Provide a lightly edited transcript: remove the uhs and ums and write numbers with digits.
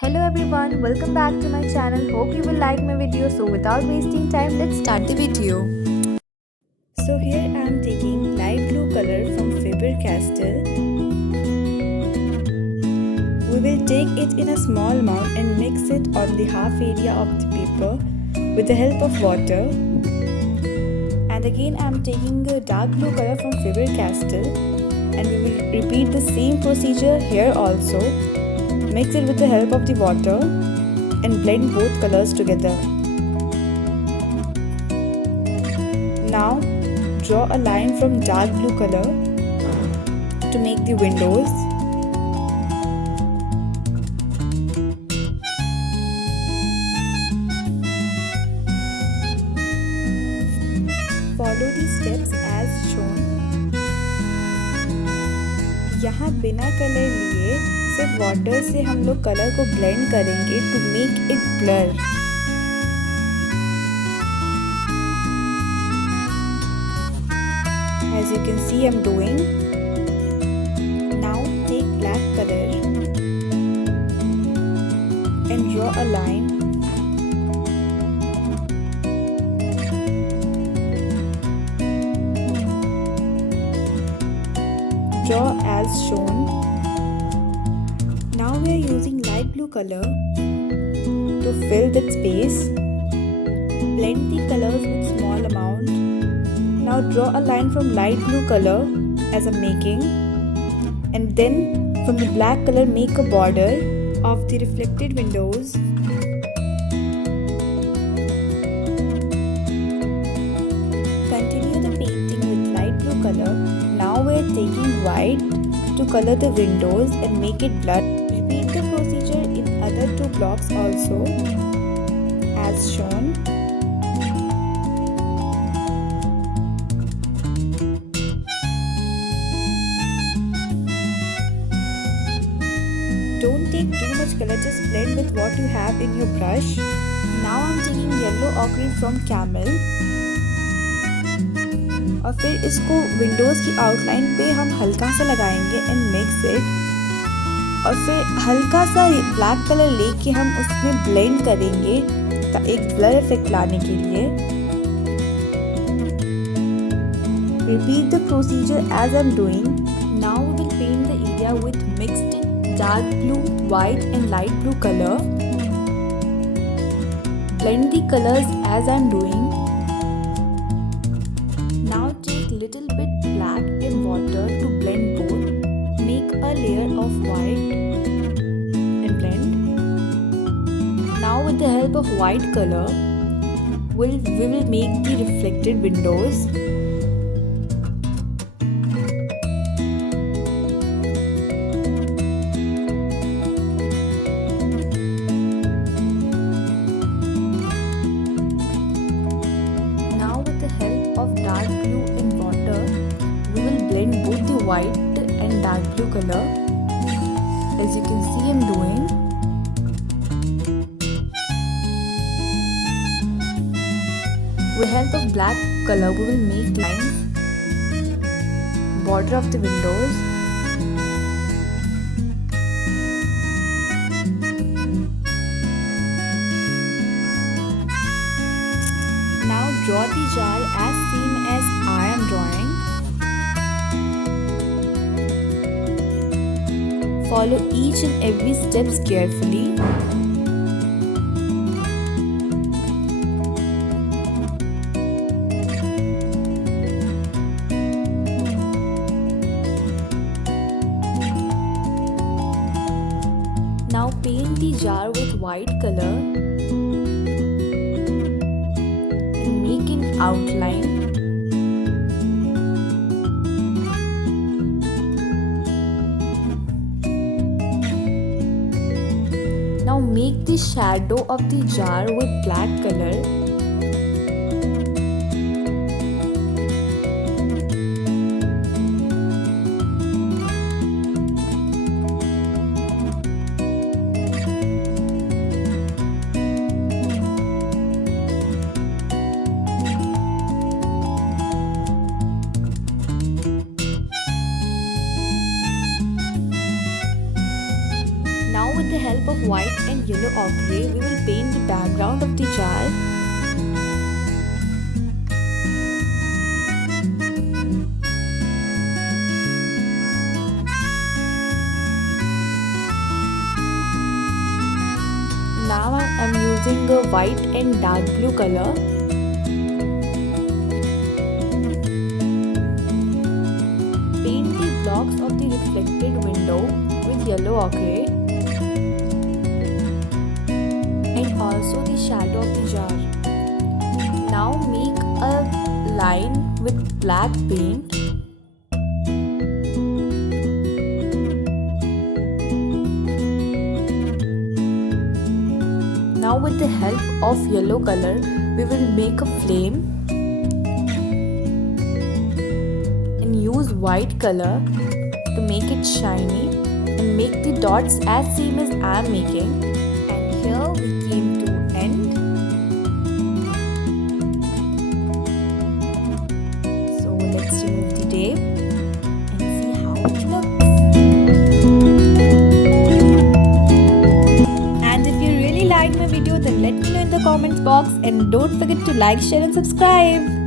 Hello everyone, welcome back to my channel. Hope you will like my video. So without wasting time, let's start the video. So here I am taking light blue color from Faber-Castell. We will take it in a small amount and mix it on the half area of the paper with the help of water. And again I am taking a dark blue color from Faber-Castell and we will repeat the same procedure here also. Mix it with the help of the water and blend both colors together. Now draw a line from dark blue color to make the windows. Follow the steps as shown. यहाँ बिना colour लिए सिर्फ water से हम लोग colour को blend करेंगे to make it blur. As you can see, I'm doing. Now take black color and draw a line. Draw as shown. Now we are using light blue color to fill that space. Blend the colors with small amount. Now draw a line from light blue color as I'm making, and then from the black color make a border of the reflected windows. Continue the painting with light blue color. Now we are taking white to color the windows and make it blur. Repeat the procedure in other two blocks also as shown. Don't take too much color, just blend with what you have in your brush. Now I'm taking yellow ochre from Camel और फिर इसको Windows की outline पे हम हल्का सा लगाएंगे and mix it और फिर हल्का सा ब्लैक कलर लेके हम उसमें ब्लेंड करेंगे एक ब्लर इफेक्ट लाने के लिए. Repeat the procedure as I'm doing. Now we will paint the area with mixed dark blue, white and light blue color. Blend the colors as I'm doing. Now take little bit black and water to blend both. Make a layer of white and blend. Now with the help of white color, we will make the reflected windows. Of dark blue and water, we will blend both the white and dark blue color. As you can see, I'm doing. With help of black color, we will make lines, border of the windows. Now draw the jar as same as I am drawing. Follow each and every steps carefully. Now paint the jar with white color. Outline. Now make the shadow of the jar with black color. Now with the help of white white and yellow ochre, we will paint the background of the jar. Now I am using a white and dark blue color. Paint the blocks of the reflected window with yellow ochre and also the shadow of the jar. Now make a line with black paint. Now with the help of yellow color, we will make a flame and use white color to make it shiny and make the dots as same as I am making. And here we came to end. So let's remove the tape and see how it looks. And if you really liked my video, then let me know in the comments box and don't forget to like, share and subscribe.